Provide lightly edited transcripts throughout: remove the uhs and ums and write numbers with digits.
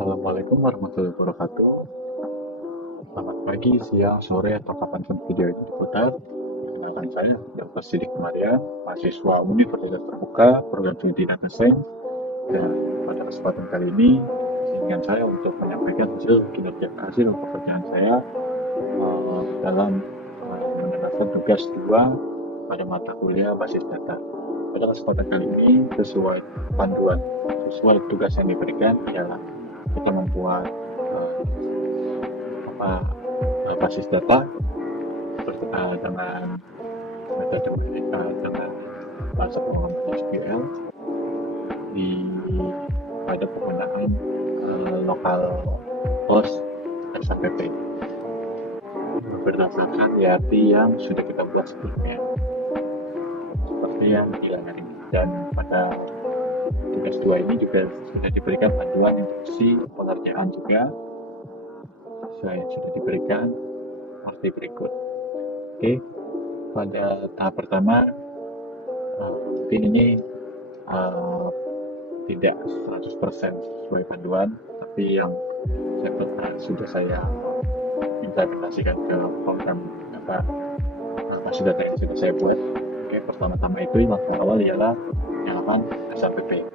Assalamualaikum warahmatullahi wabarakatuh. Selamat pagi, siang, sore, atau kapanpun video ini diputar. Perkenalkan saya, Dr. Sidik Maria, mahasiswa Universitas Terbuka, program studi Data Science. Dan pada kesempatan kali ini, izinkan saya untuk menyampaikan hasil pekerjaan saya dalam menunaikan tugas 2 pada mata kuliah basis data. Pada kesempatan kali ini, sesuai tugas yang diberikan adalah kita membuat basis data seperti dengan metode dengan bahasa pemrograman SQL di pada penggunaan local host SAPP berdasarkan ERP yang sudah kita buat sebelumnya seperti yang dilakukan ini. Dan pada tugas 2 ini juga sudah diberikan panduan instruksi pengerjaan juga yang sudah diberikan seperti berikut. Oke, pada tahap pertama mungkin ini tidak 100% sesuai panduan, tapi yang sudah saya implementasikan ke program basis data yang sudah saya buat. Oke, pertama-tama itu langkah awal ialah nyalakan SAPP.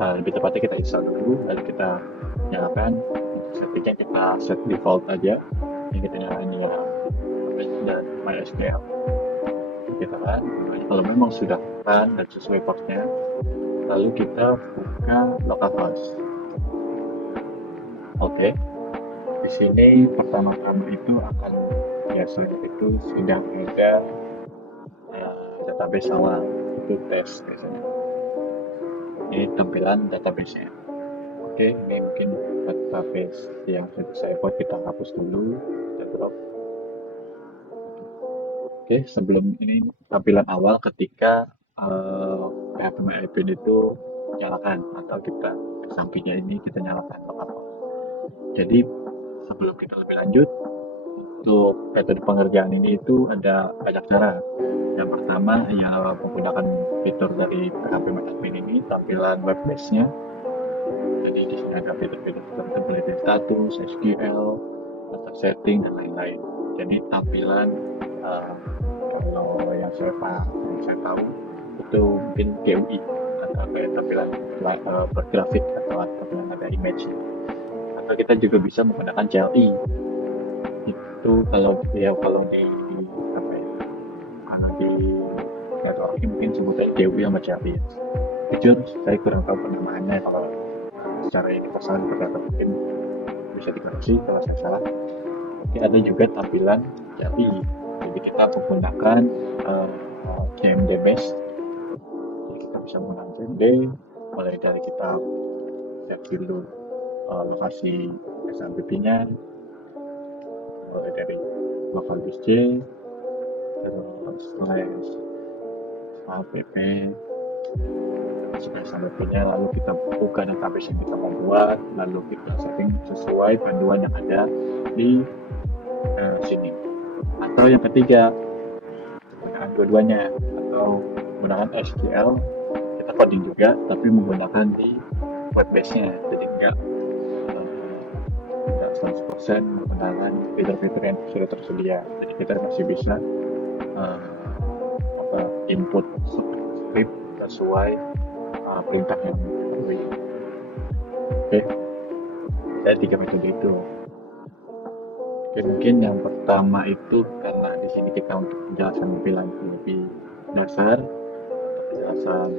Lebih tepatnya kita install dulu, lalu kita nyalakan. Settingnya kita set default aja, yang kita nyalakan ya dan MySQL. Kita kan, kalau memang sudah run dan sesuai portnya, lalu kita buka localhost. Oke, di sini pertama-tama itu akan itu sudah ada database awal, itu tes biasanya. Ini tampilan database-nya. Oke, ini mungkin database yang sudah saya buat, kita hapus dulu dan drop. Oke, sebelum ini tampilan awal ketika PHP MyAdmin itu nyalakan, atau kita ke sampingnya ini kita nyalakan localhost. Jadi sebelum kita lebih lanjut, untuk metode pengerjaan ini itu ada banyak cara. Yang pertama ya menggunakan fitur dari PHP MyAdmin ini, tampilan web base-nya. Jadi di sini ada fitur-fitur seperti validate status, SQL, data setting, dan lain-lain. Jadi tampilan kalau yang saya tahu itu mungkin GUI atau kayak tampilan bergrafik atau yang ada image. Atau kita juga bisa menggunakan CLI. Itu kalau di networking mungkin sebutnya GUI sama CLI. Jujur saya kurang tahu penamaannya, kalau secara universal berdata mungkin bisa dikoreksi kalau saya salah. Oke, ada juga tampilan CLI. Jadi kita menggunakan CMD mesh. Jadi kita bisa menggunakan CMD mulai dari kita set dulu lokasi SMPP-nya, mulai dari local disk J, terus slash app SMPP-nya, lalu kita buka database yang kita mau buat, lalu kita setting sesuai panduan yang ada di sini. Atau yang ketiga, menggunakan dua-duanya, atau menggunakan SQL, kita coding juga, tapi menggunakan di web base-nya, jadi enggak 100% menggunakan fitur-fitur yang sudah tersedia. Jadi kita masih bisa input script sesuai perintah yang diberi. Oke, ada 3 metode itu. Oke, mungkin yang pertama itu karena di sini kita untuk penjelasan lebih dasar, penjelasan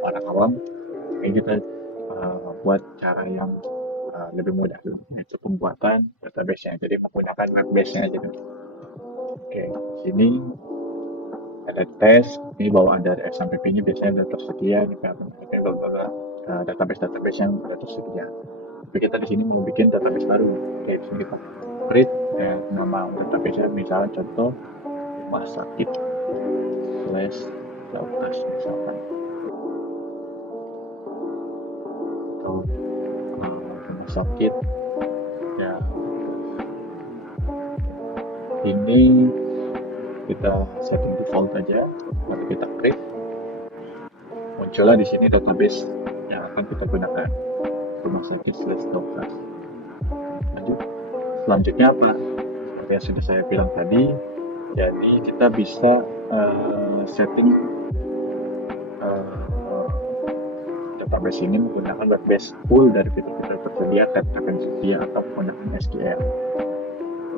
orang awam, ini kita buat cara yang lebih mudah dulu, yaitu pembuatan database-nya. Jadi menggunakan web base-nya aja dulu. Oke, di sini ada tes, ini bawaan dari SMPP-nya biasanya sudah tersedia, ini database yang sudah tersedia. Tapi kita di sini mau bikin database baru. Oke, di sini kita create nama database-nya, misalnya contoh rumah sakit /Laukas misalkan. Atau rumah sakit ya, ini kita setting default aja, lalu kita muncullah di sini database yang akan kita gunakan, rumah rumah sakit / dokter. Lanjut. Selanjutnya apa? Seperti yang sudah saya bilang tadi, jadi kita bisa setting eh, database ini menggunakan web base pool dari fitur-fitur tersedia, akan sedia atau menggunakan SQL.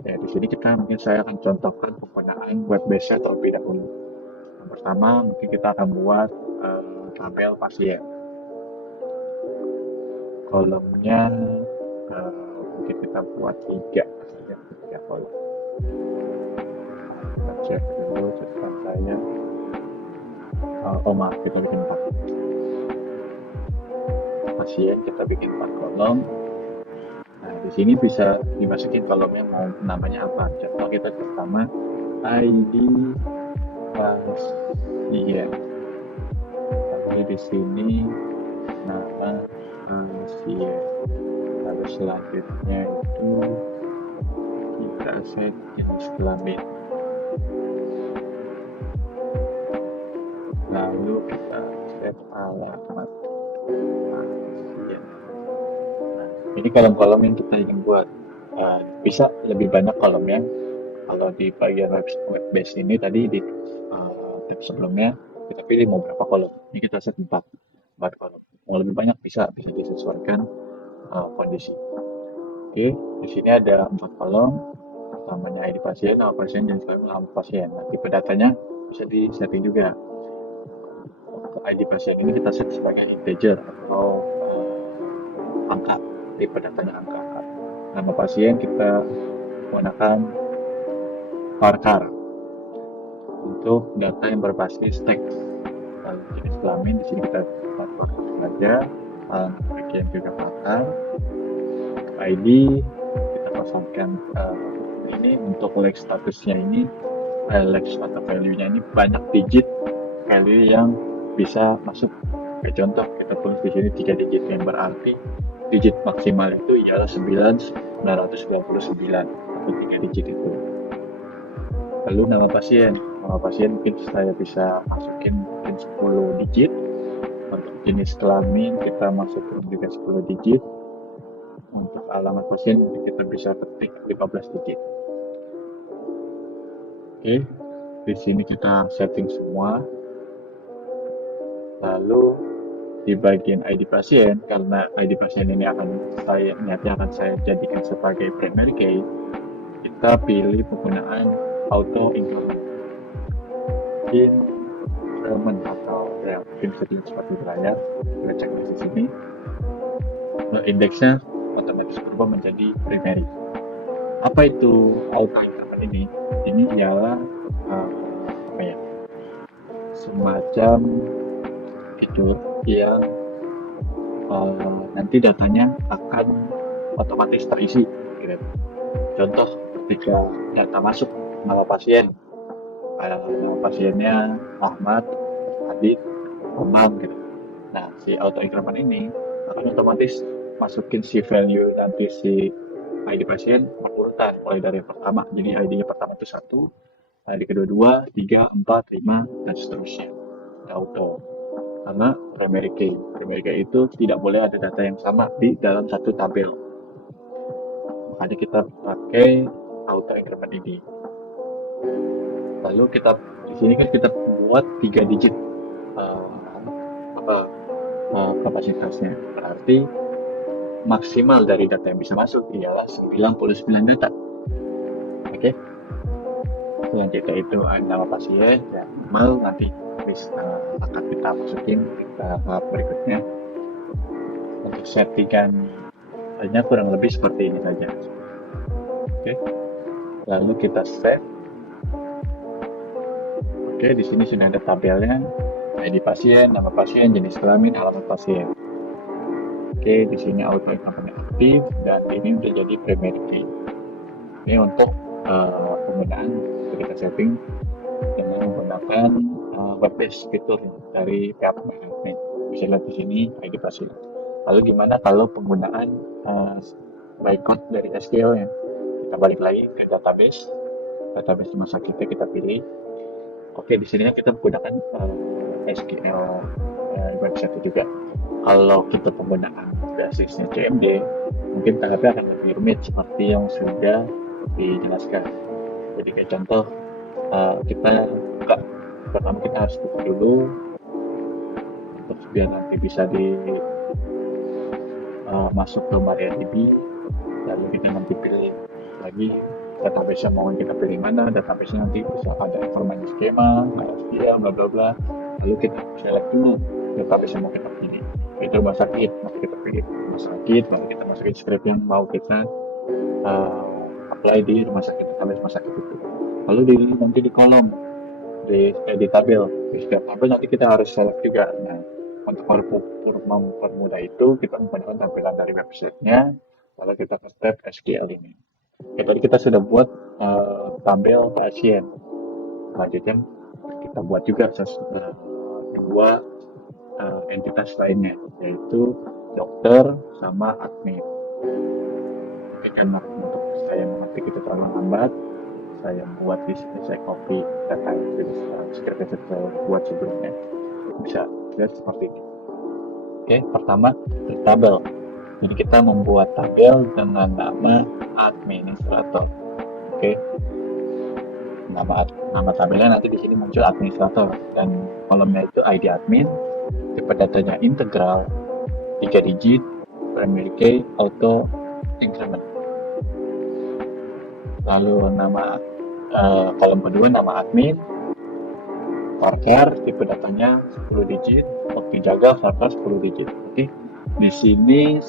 Ya, di sini saya akan contohkan penggunaan web base terlebih dahulu. Yang pertama, mungkin kita akan buat tabel pasien. Kolomnya mungkin kita buat 3 saja, 3 kolom. Kita cek dulu catatan saya. Maaf, kita bikin 4. Pasien kita bikin 4 kolom. Nah, di sini bisa dimasukin kolomnya mau namanya apa. Contoh kita pertama ID pasien. Lalu di sini nama pasien. Lalu selanjutnya itu kita set jenis kelamin. Lalu kita set alamat pasien. Nah, ini kolom-kolom yang kita ingin buat. Bisa lebih banyak kolomnya. Kalau di bagian web base ini tadi di tab sebelumnya kita pilih mau berapa kolom. Ini kita set 4 kolom. Mau lebih banyak bisa disesuaikan kondisi. Oke, di sini ada 4 kolom. Pertamanya ID pasien, nama pasien, dan selanjutnya nama pasien. Nah, tipe datanya bisa disetting juga. Untuk ID pasien ini kita set sebagai integer atau angka. Tipe datanya angka. Nama pasien kita menggunakan varchar untuk data yang berbasis teks. Lalu jenis kelamin di sini kita atur saja, bagian juga varchar. ID kita pasangkan ini untuk leg statusnya ini, leg atau value-nya ini banyak digit value yang bisa masuk. Contoh kita tulis di sini 3 digit yang berarti digit maksimal itu ialah 999 atau 3 digit itu. Lalu nama pasien mungkin saya bisa masukin mungkin 10 digit. Untuk jenis kelamin kita masukin juga 10 digit. Untuk alamat pasien kita bisa ketik 15 digit. Oke, di sini kita setting semua. Lalu di bagian ID pasien, karena ID pasien ini akan saya jadikan sebagai primary key, kita pilih penggunaan auto increment atau yang mungkin bisa dilihat seperti di layar. Kita cek di sini, indeksnya otomatis berubah menjadi primary. Apa itu auto increment ini? Ini ialah semacam fitur yang nanti datanya akan otomatis terisi. Gitu. Contoh ketika data masuk nama pasien, nama pasiennya Ahmad, Adit, Bambang gitu. Nah, si auto increment ini akan otomatis masukin si value nanti si ID pasien berurutan mulai dari yang pertama. Jadi ID-nya pertama itu 1, ID kedua 2, 3, 4, 5 dan seterusnya. Auto. Karena primary key itu tidak boleh ada data yang sama di dalam satu tabel. Makanya kita pakai auto increment ini. Lalu di sini kan kita buat 3 digit kapasitasnya. Berarti maksimal dari data yang bisa masuk ialah 99 data. Oke. Selanjutnya itu nama pasien yang normal, nanti akan kita masukin ke tahap berikutnya. Untuk settingan hanya kurang lebih seperti ini saja. Oke. Lalu kita set. Oke, di sini sudah ada tabelnya, ID pasien, nama pasien, jenis kelamin, alamat pasien. Oke, di sini auto increment aktif dan ini sudah jadi primary key. Ini untuk penggunaan kita setting dengan menggunakan web-based fitur dari PHP Management. Bisa lihat di sini ID pasien. Lalu gimana kalau penggunaan by code dari SQL nya? Kita balik lagi ke database rumah sakitnya kita pilih. Oke, di sini kita menggunakan SQL website juga. Kalau kita penggunaan basisnya CMD, mungkin PHP akan lebih rumit seperti yang sudah dijelaskan. Jadi kayak contoh, kita buka, pertama kita harus buka dulu untuk biar nanti bisa masuk ke MariaDB, lalu kita nanti pilih lagi database yang mau kita pilih mana, database nanti bisa ada informasi skema, SQL, bla bla bla, lalu kita select dulu database yang mau kita pilih. Itu rumah sakit, maka kita pilih rumah sakit, lalu kita masukin script yang mau kita apply di rumah sakit, database rumah sakit itu. Lalu nanti di kolom, di tabel, di setiap tabel nanti kita harus select juga. Nah, untuk mempermudah itu kita menggunakan tampilan dari websitenya, lalu kita ke step SQL ini. Ya, tadi kita sudah buat tabel pasien. Selanjutnya kita buat juga dua entitas lainnya, yaitu dokter sama admin. Oke, karena untuk saya mengetik itu terlalu lambat, saya buat di sini, saya copy data yang script yang saya buat sebelumnya. Bisa lihat seperti ini. Oke, pertama tabel. Jadi kita membuat tabel dengan nama administrator. Oke, nama tabelnya nanti di sini muncul administrator dan kolomnya itu ID admin, tipe datanya integral, 3 digit, primary key, auto increment. Lalu nama kolom kedua nama admin, varchar, tipe datanya 10 digit, waktu jaga varchar 10 digit. Oke, di sini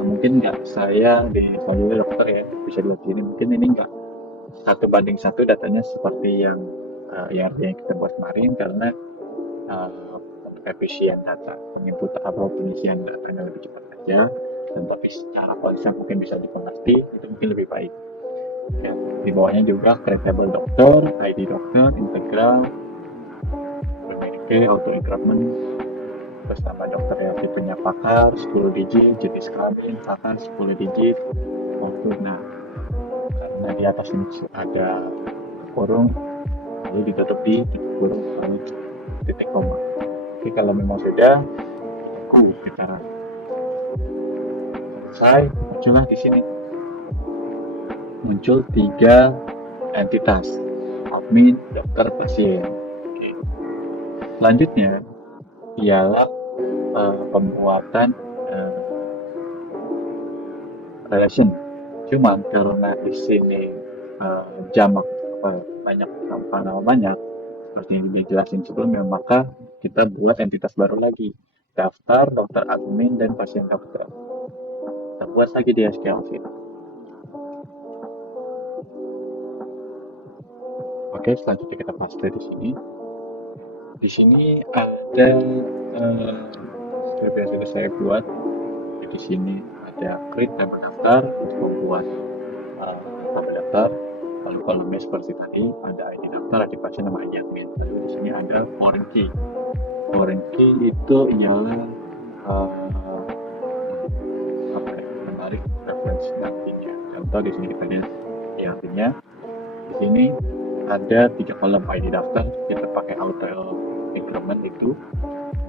mungkin nggak saya di dokter ya, bisa dilihat sini mungkin ini nggak 1:1 datanya seperti yang kita buat kemarin, karena untuk efisien data penginputan atau pengisian datanya lebih cepat aja, dan tapi secara konsep mungkin bisa dimengerti, itu mungkin lebih baik ya. Di bawahnya juga creatable dokter, ID dokter, integral, primary auto increment, terus nama dokter ya, tipenya pakar 10 digit, jenis kelamin pakar 10 digit, waktu. Nah, karena di atas ini ada kurung, lalu ditutup di kurung, lalu titik koma. Oke, kalau memang sudah kita selesai, muncullah di sini muncul 3 entitas, admin, dokter, pasien. Oke. Selanjutnya ialah pembuatan relation. Cuman karena di sini jamak banyak tanpa nama banyak seperti yang dijelasin sebelumnya, maka kita buat entitas baru lagi, daftar dokter admin dan pasien dokter. Kita buat lagi di SQL sheet. Oke, selanjutnya kita paste di sini. Di sini ada script yang sudah saya buat. Di sini ada create table daftar untuk membuat tabel daftar. Lalu kolomnya seperti tadi, ada ID daftar, ID pasien, nama ID admin. Lalu di sini ada foreign key. Foreign key itu ialah menarik referensi nantinya. Contoh di sini kita lihat yang artinya di sini ada 3 kolom ID daftar, kita pakai auto increment itu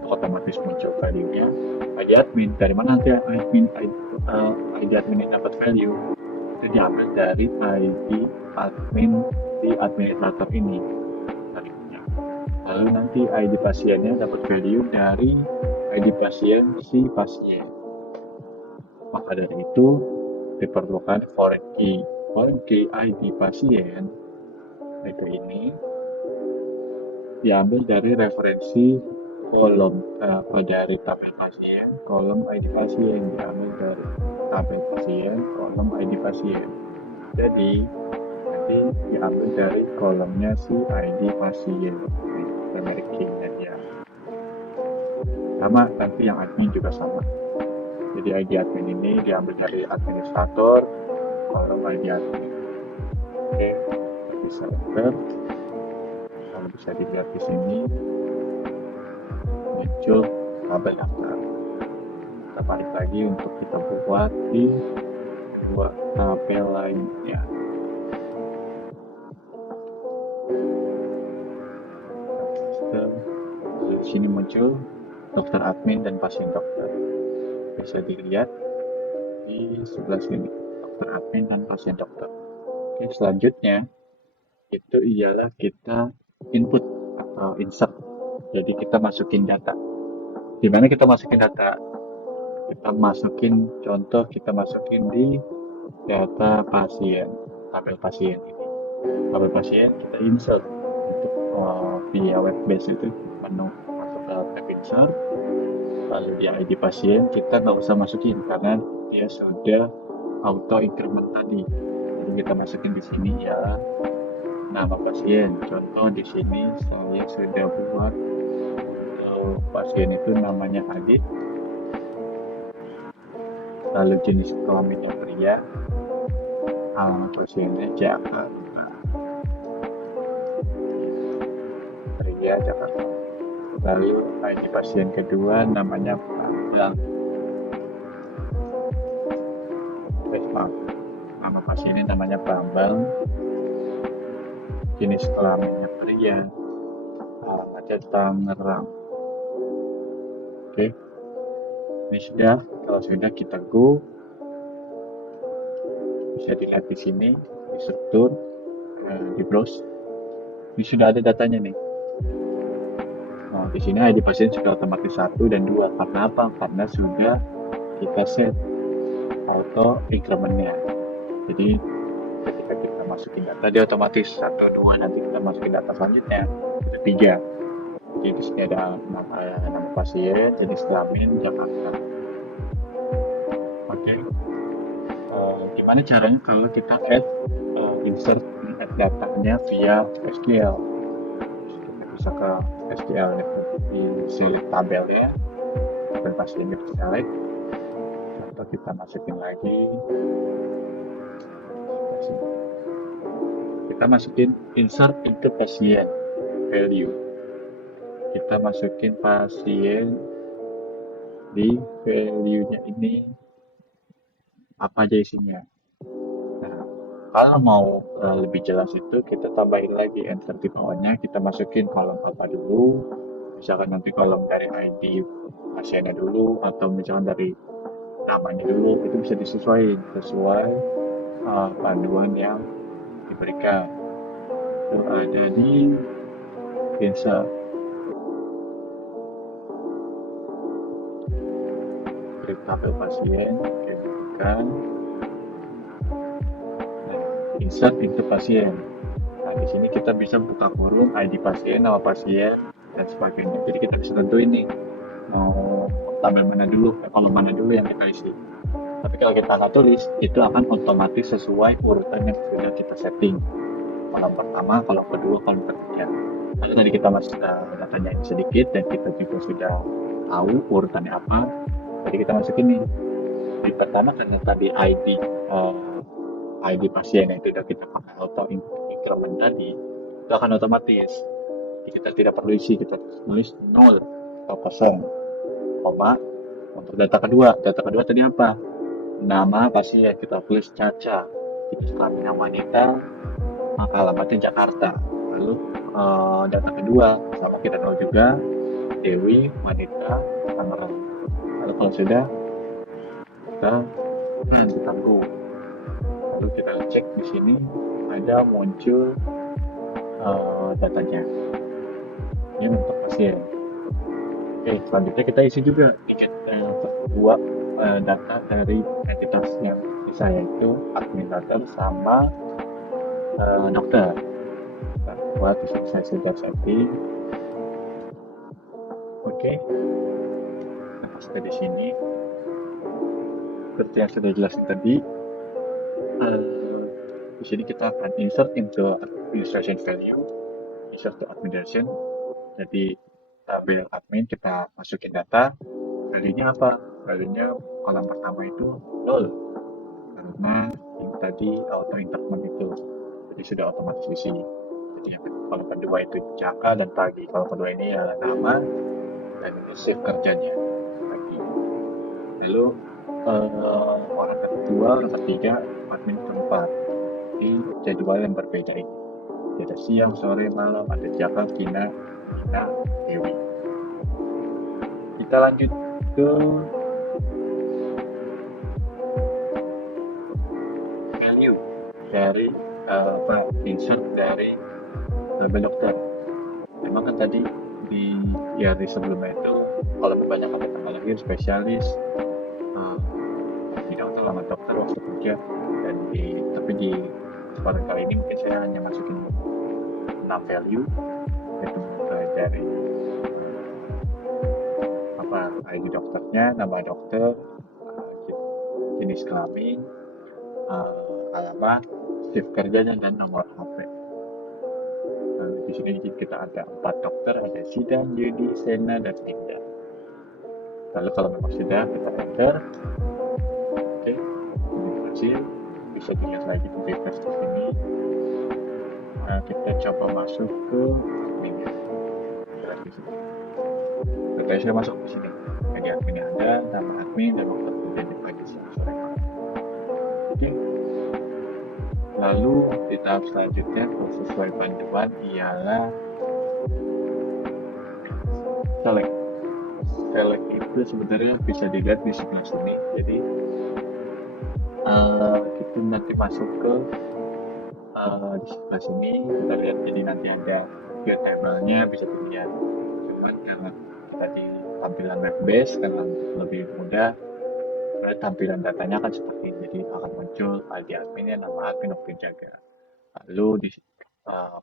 untuk otomatis muncul value-nya. ID admin, dari mana nanti ID admin yang dapat value? Itu diambil dari ID admin di administrator ini. Lalu nanti ID pasiennya dapat value dari ID pasien si pasien. Maka dari itu diperlukan foreign key. Foreign key ID pasien itu ini diambil dari referensi kolom dari tabel pasien, kolom ID pasien, diambil dari tabel pasien, kolom ID pasien. Jadi nanti diambil dari kolomnya si ID pasien, primary key-nya dia. Sama nanti yang admin juga sama. Jadi ID admin ini diambil dari administrator, kolom ID admin. Oke, bisa enter. Kalau bisa dilihat di sini muncul tabel daftar. Kita balik lagi untuk kita buat di dua tabel lainnya. Sistem, di sini muncul dokter admin dan pasien dokter. Bisa dilihat di sebelah sini, dokter admin dan pasien dokter. Oke, selanjutnya itu ialah kita input atau insert. Jadi kita masukin data. Di mana kita masukin data? Kita masukin contoh, kita masukin di data pasien, tabel pasien ini. Tabel pasien kita insert untuk via web base itu menu masuk ke tab insert. Lalu di ID pasien kita nggak usah masukin karena dia sudah auto increment tadi. Jadi kita masukin di sini ya nama pasien. Contoh di sini saya sudah buat pasien itu namanya Adit. Lalu jenis kelaminnya pria, alamat pasiennya Jakarta, pria Jakarta. Lalu ID pasien kedua namanya Bambang. Nama pasiennya namanya Bambang. Jenis kelaminnya pria, alamatnya Tangerang. Oke, ini sudah. Kalau sudah kita go, bisa dilihat di sini di struktur, di browse. Ini sudah ada datanya nih. Nah, di sini ID pasien sudah otomatis 1 dan 2. Karena apa? Karena sudah kita set auto increment-nya. Jadi ketika kita masukin data dia otomatis 1, 2, nanti kita masukin data selanjutnya itu 3. Jadi di sini ada nama pasien, jenis kelamin Jakarta. Oke. Gimana caranya kalau kita insert datanya via SQL? Kita bisa ke SQL di select tabel ya, dan pasti ini select. Contoh kita masukin lagi, kita masukin insert into pasien value. Kita masukin pasien di value-nya ini apa aja isinya. Nah, kalau mau lebih jelas itu kita tambahin lagi enter di bawahnya, kita masukin kolom apa dulu, misalkan nanti kolom dari ID pasiennya dulu atau misalkan dari namanya dulu, itu bisa disesuaikan sesuai panduan yang diberikan. Itu ada di insert. Klik tabel pasien, kan. Nah, insert into pasien. Nah, di sini kita bisa buka kurung ID pasien, nama pasien, dan sebagainya. Jadi kita bisa tentuin nih mau tabel mana dulu, kolom mana dulu yang kita isi. Tapi kalau kita nggak tulis, itu akan otomatis sesuai urutan yang sudah kita setting. Kolom pertama, kolom kedua, kolom ketiga. Lalu tadi kita masuk datanya sedikit dan kita juga sudah tahu urutannya apa. Jadi kita masukin nih. Di pertama karena tadi ID pasien yang tidak kita pakai auto increment tadi, itu akan otomatis. Jadi kita tidak perlu isi, kita tulis 0 atau 0, koma. Untuk data kedua tadi apa? Nama pasien kita tulis Caca, kita kelamin wanita, maka alamatnya Jakarta. Lalu data kedua sama kita 0 juga, Dewi, wanita, Tangerang. Lalu kalau sudah kita go. Lalu kita cek di sini ada muncul datanya. Ini untuk pasien. Oke, selanjutnya kita isi juga kedua data dari entitas yang saya itu administrator sama dokter. Kita buat di sini saya sudah setting. Oke. Nah, seperti di sini seperti yang sudah jelas tadi, di sini kita akan insert into administration value, insert to administration. Jadi tabel admin kita masukin data, value-nya apa? Value-nya kolom pertama itu 0 karena yang tadi auto increment itu, jadi sudah otomatis isi. Jadi kolom kedua itu Jaka dan pagi. Kolom kedua ini adalah nama dan shift kerjanya pagi. Lalu orang kedua, orang ketiga, admin keempat di jadwal yang berbeda ini. Ada siang, sore, malam, ada Jaka, Kina, Dewi. Kita lanjut ke value dari insert dari label dokter. Memang kan tadi di sebelumnya itu kalau kebanyakan kita lagi spesialis uh, bidang utama dokter waktu kerja, dan tapi di kesempatan kali ini mungkin saya hanya masukin 6 value, yaitu mulai dari ID dokternya, nama dokter, jenis kelamin, alamat, shift kerjanya, dan nomor HP. Di sini kita ada 4 dokter, ada Sidan, Yudi, Sena, dan Linda. Lalu kalau memang sudah, kita enter. Oke, ini berhasil. Bisa dilihat lagi di refresh di sini. Kita coba masuk ke adminnya. Oke, saya masuk ke sini. Bagi adminnya ada, nama admin, dan waktu kerja di bagi sore. Oke. Lalu di tahap selanjutnya, sesuai panduan ialah select. Select itu sebenarnya bisa dilihat di sebelah sini. Jadi kita nanti masuk ke di sebelah sini, kita lihat, jadi nanti ada view table-nya bisa dilihat. Cuman karena tadi tampilan web base karena lebih mudah, tampilan datanya akan seperti ini. Jadi akan muncul ID adminnya, nama admin, waktu jaga. Lalu di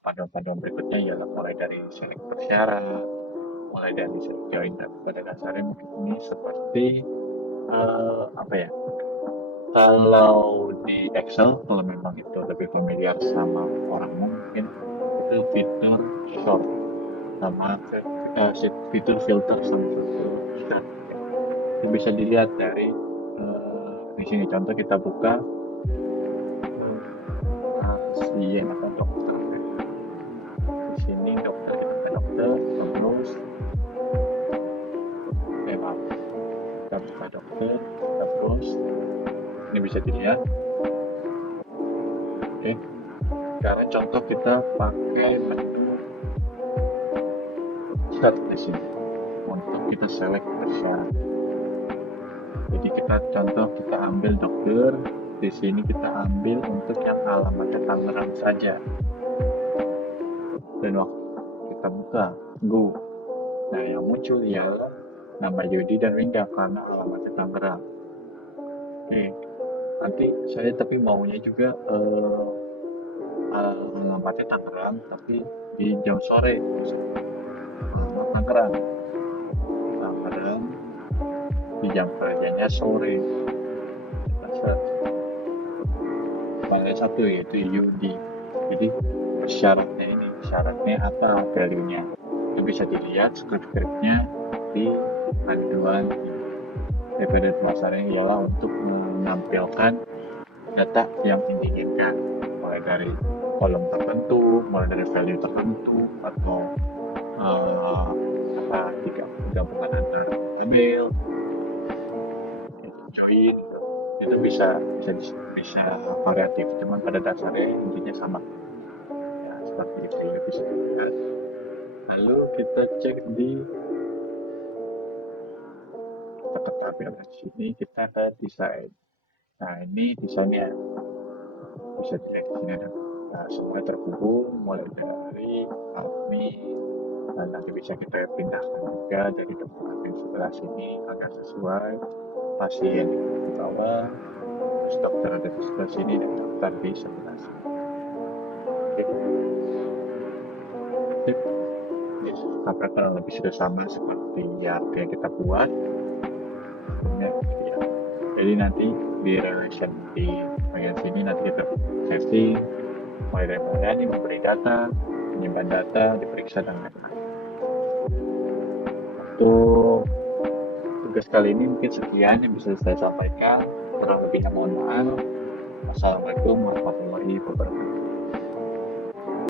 panduan-panduan berikutnya ialah mulai dari select bersyarat, mulai dari select join, dan pada dasarnya mungkin ini seperti kalau di Excel, kalau memang itu lebih familiar sama orang mungkin, itu fitur short sama fitur filter sama fitur short. Itu bisa dilihat dari di sini. Contoh kita buka pasien atau dokter. Di sini dokter, kita dokter, terus kita buka dokter, terus ini bisa dilihat. Oke, sekarang contoh kita pakai menu chat di sini untuk kita select bersyarat. Jadi kita ambil dokter, di sini kita ambil untuk yang alamatnya Tangerang saja. Dan waktu kita buka Go, nah yang muncul ialah nama Yudi dan Rinda karena alamatnya Tangerang. Oke, nanti saya tapi maunya juga alamatnya Tangerang tapi di jam sore. Tangerang di jam kerjanya sore. Kita search pada satu, yaitu Yudi. Jadi syaratnya apa value-nya itu bisa dilihat. Script-nya di panduan DPD dasarnya ialah untuk menampilkan data yang diinginkan, mulai dari kolom tertentu, mulai dari value tertentu, atau gabungan antara tabel, join, itu bisa variatif, cuman pada dasarnya intinya sama ya, seperti itu bisa dilihat. Lalu kita cek kita ke tabel di sini, kita ke desain. Nah, ini desainnya bisa dilihat di sini ada semuanya terhubung, mulai dari admin, dan nanti bisa kita pindahkan juga dari dokter admin sebelah sini agar sesuai, pasien di bawah, terus dokter ada di sebelah sini, dan dokter di sebelah sini. Oke. Tabel kurang lebih sudah sama seperti yang kita buat. Jadi nanti di relation di bagian sini nanti kita setting mulai dari melayani, memberi data, menyimpan data, diperiksa, dan lain-lain. Untuk tugas kali ini mungkin sekian yang bisa saya sampaikan. Kurang lebihnya mohon maaf. Wassalamualaikum warahmatullahi wabarakatuh.